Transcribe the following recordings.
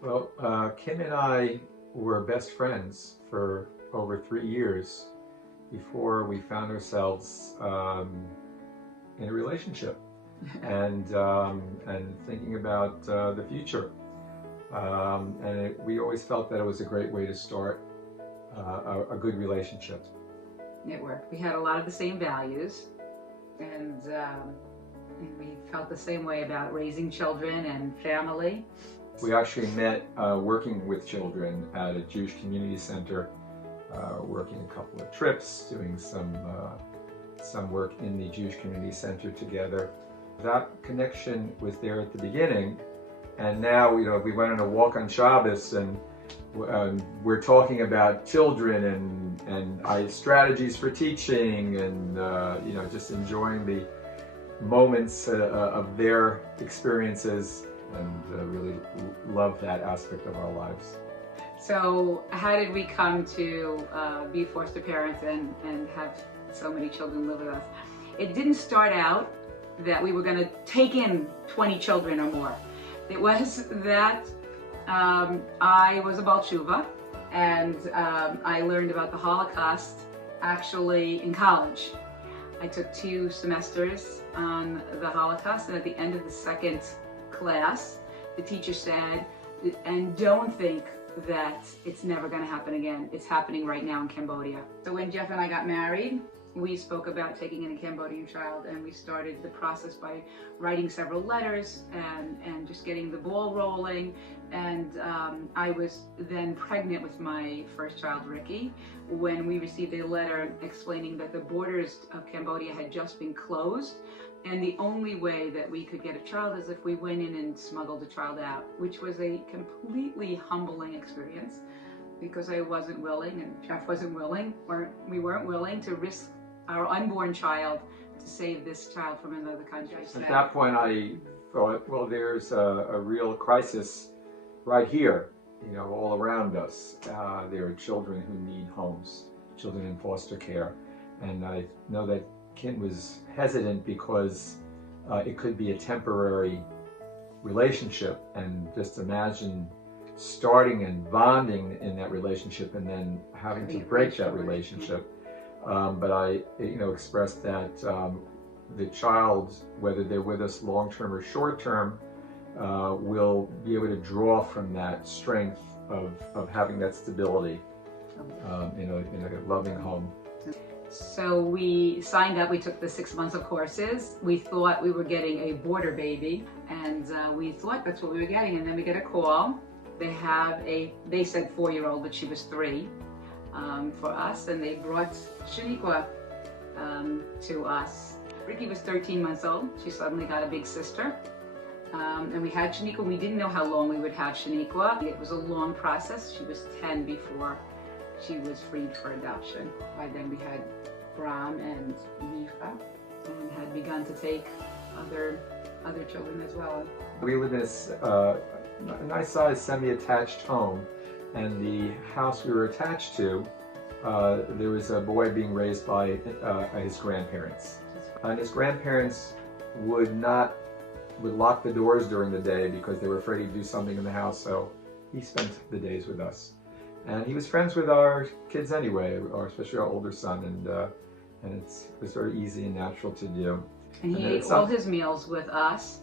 Well, Kim and I were best friends for over 3 years before we found ourselves in a relationship and thinking about the future. We always felt that it was a great way to start a good relationship. It worked. We had a lot of the same values, and we felt the same way about raising children and family. We actually met working with children at a Jewish community center, working a couple of trips, doing some work in the Jewish community center together. That connection was there at the beginning, and now we went on a walk on Shabbos, and we're talking about children and strategies for teaching, and just enjoying the moments of their experiences, and really love that aspect of our lives. So how did we come to be foster parents and have so many children live with us? It didn't start out that we were going to take in 20 children or more. It was that I was a Baal Tshuva, and I learned about the Holocaust actually in college. I took 2 semesters on the Holocaust, and at the end of the second class, the teacher said, and don't think that it's never going to happen again. It's happening right now in Cambodia. So when Jeff and I got married, we spoke about taking in a Cambodian child, and we started the process by writing several letters and just getting the ball rolling. And I was then pregnant with my first child, Ricky, when we received a letter explaining that the borders of Cambodia had just been closed, and the only way that we could get a child is if we went in and smuggled the child out, which was a completely humbling experience, because I wasn't willing, and Jeff wasn't willing, or we weren't willing to risk our unborn child to save this child from another country. At that point, I thought, well, there's a real crisis right here, all around us. There are children who need homes, children in foster care. And I know that Kim was hesitant because it could be a temporary relationship, and just imagine starting and bonding in that relationship and then having to break that relationship. But I, expressed that the child, whether they're with us long-term or short-term, will be able to draw from that strength of having that stability in a loving home. So we signed up. We took the 6 months of courses. We thought we were getting a border baby, and we thought that's what we were getting. And then we get a call. They said 4-year-old, but she was 3 for us, and they brought Shaniqua to us. Ricky was 13 months old. She suddenly got a big sister. And we had Shaniqua. We didn't know how long we would have Shaniqua. It was a long process. She was 10 before she was freed for adoption. By then we had Bram and Mifa, and had begun to take other children as well. We live in a nice-sized semi-attached home, and the house we were attached to, there was a boy being raised by his grandparents. And his grandparents would lock the doors during the day because they were afraid he'd do something in the house, so he spent the days with us. And he was friends with our kids anyway, or especially our older son, and it was very easy and natural to do. And he ate all his meals with us,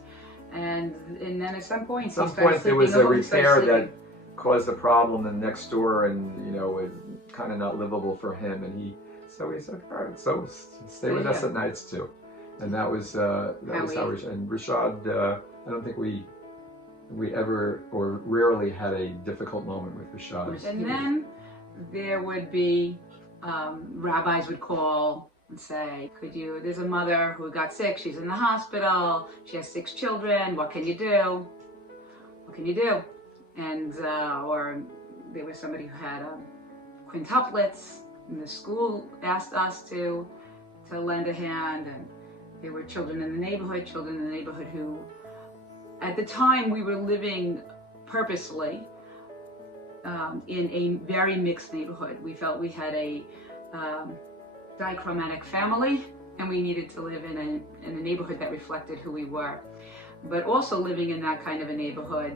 and then at some point there was a repair that caused a problem in next door, and it kind of not livable for him, and so he said, all right, so stay with us at nights too. And that was how and Rashad, I don't think we ever or rarely had a difficult moment with Rashad. And then there would be rabbis would call and say, there's a mother who got sick, she's in the hospital, she has 6 children, what can you do? What can you do? And or there was somebody who had quintuplets, and the school asked us to lend a hand, and there were children in the neighborhood who, at the time, we were living purposely in a very mixed neighborhood. We felt we had a dichromatic family, and we needed to live in a neighborhood that reflected who we were. But also living in that kind of a neighborhood,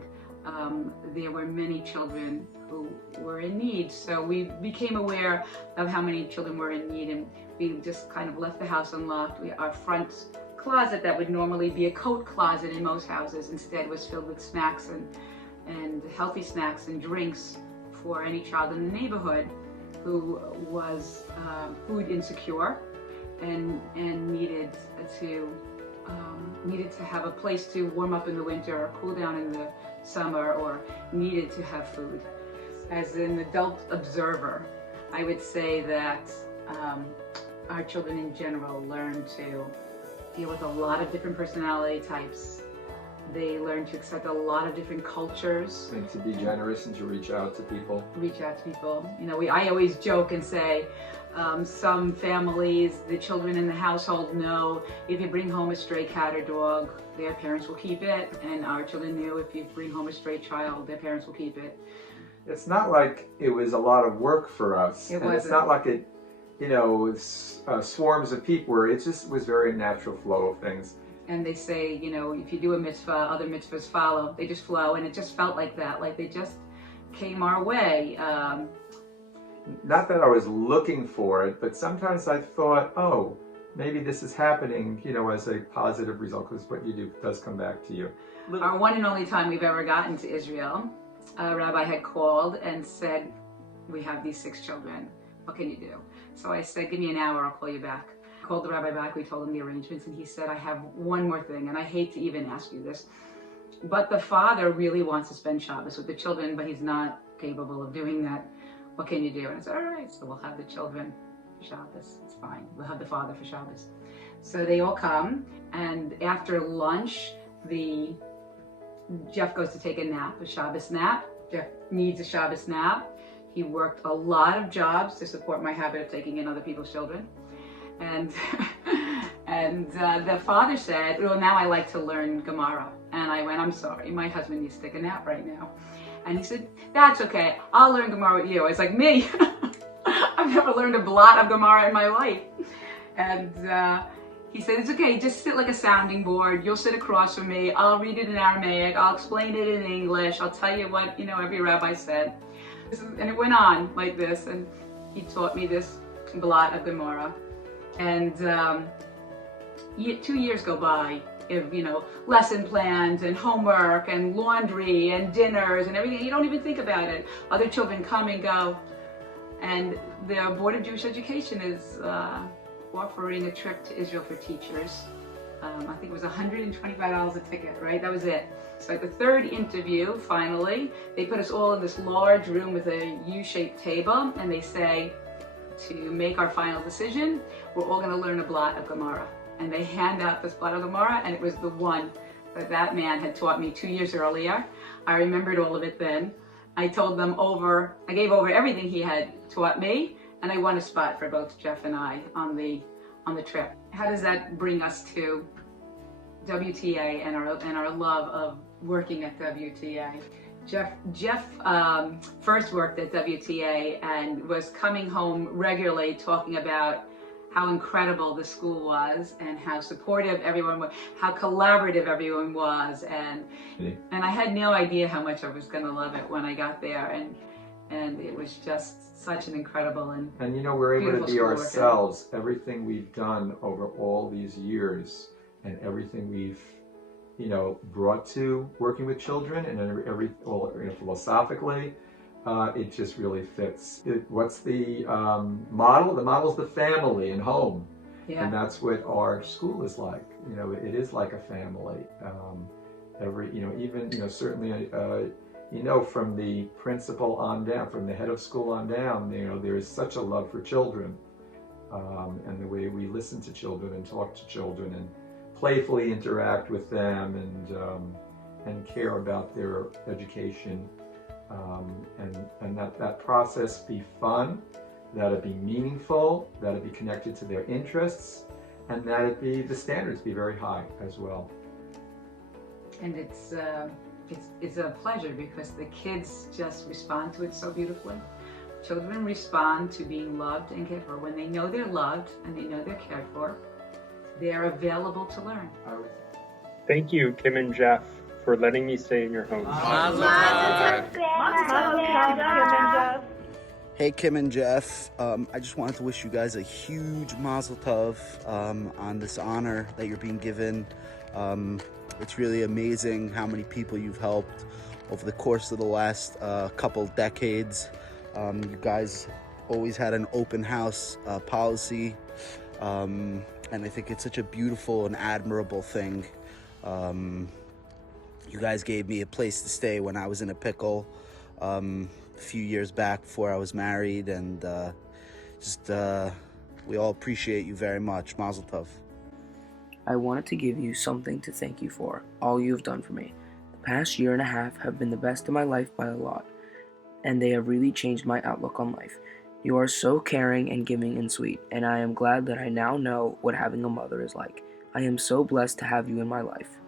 there were many children who were in need. So we became aware of how many children were in need, and we just kind of left the house unlocked. Our front closet that would normally be a coat closet in most houses instead was filled with snacks and healthy snacks and drinks for any child in the neighborhood who was food insecure and needed to have a place to warm up in the winter or cool down in the summer, or needed to have food. As an adult observer, I would say that our children in general learn to deal with a lot of different personality types. They learn to accept a lot of different cultures. And to be generous and to reach out to people. You know, I always joke and say, some families, the children in the household know if you bring home a stray cat or dog, their parents will keep it. And our children knew if you bring home a stray child, their parents will keep it. It's not like it was a lot of work for us. It and it's not like it, you know, swarms of people. It just was very natural flow of things. And they say, you know, if you do a mitzvah, other mitzvahs follow. They just flow, and it just felt like that, like they just came our way. Not that I was looking for it, but sometimes I thought, oh, maybe this is happening, you know, as a positive result, because what you do does come back to you. Our one and only time we've ever gotten to Israel, a rabbi had called and said, we have these 6 children. What can you do? So I said, give me an hour, I'll call you back. Called the rabbi back, we told him the arrangements, and he said, I have one more thing, and I hate to even ask you this, but the father really wants to spend Shabbos with the children, but he's not capable of doing that. What can you do? And I said, all right, so we'll have the children for Shabbos. It's fine. We'll have the father for Shabbos. So they all come, and after lunch, Jeff goes to take a nap, a Shabbos nap. Jeff needs a Shabbos nap. He worked a lot of jobs to support my habit of taking in other people's children. And the father said, well, now I like to learn Gemara. And I went, I'm sorry, my husband needs to take a nap right now. And he said, that's okay, I'll learn Gemara with you. I was like, me? I've never learned a blot of Gemara in my life. And he said, it's okay, just sit like a sounding board. You'll sit across from me. I'll read it in Aramaic. I'll explain it in English. I'll tell you what, you know, every rabbi said. And it went on like this. And he taught me this blot of Gemara. And 2 years go by, you know, lesson plans and homework and laundry and dinners and everything. You don't even think about it. Other children come and go. And the Board of Jewish Education is offering a trip to Israel for teachers. I think it was $125 a ticket, right? That was it. So at the third interview, finally, they put us all in this large room with a U-shaped table, and they say, to make our final decision, we're all going to learn a blot of Gemara. And they hand out this blot of Gemara, and it was the one that man had taught me 2 years earlier. I remembered all of it then. I told them I gave over everything he had taught me, and I won a spot for both Jeff and I on the trip. How does that bring us to WTA and our love of working at WTA? Jeff first worked at WTA and was coming home regularly talking about how incredible the school was and how supportive everyone was, how collaborative everyone was, and I had no idea how much I was going to love it when I got there, and it was just such an incredible and you know, we're able to be ourselves. Everything we've done over all these years and everything we've, you know, brought to working with children and philosophically, it just really fits. What's the model? The model's the family and home. Yeah. And that's what our school is like. You know, it is like a family. Certainly, you know, from the principal on down, from the head of school on down, you know, there is such a love for children, and the way we listen to children and talk to children and playfully interact with them and care about their education, and that process be fun, that it be meaningful, that it be connected to their interests, and that it be, the standards be very high as well. And it's a pleasure because the kids just respond to it so beautifully. Children respond to being loved and cared for. When they know they're loved and they know they're cared for, they're available to learn. Thank you, Kim and Jeff, for letting me stay in your home. Hey, Kim and Jeff. I just wanted to wish you guys a huge mazel tov on this honor that you're being given. It's really amazing how many people you've helped over the course of the last couple decades. You guys always had an open house policy, and I think it's such a beautiful and admirable thing. You guys gave me a place to stay when I was in a pickle a few years back before I was married, and we all appreciate you very much. Mazel tov. I wanted to give you something to thank you for, all you've done for me. The past year and a half have been the best of my life by a lot, and they have really changed my outlook on life. You are so caring and giving and sweet, and I am glad that I now know what having a mother is like. I am so blessed to have you in my life.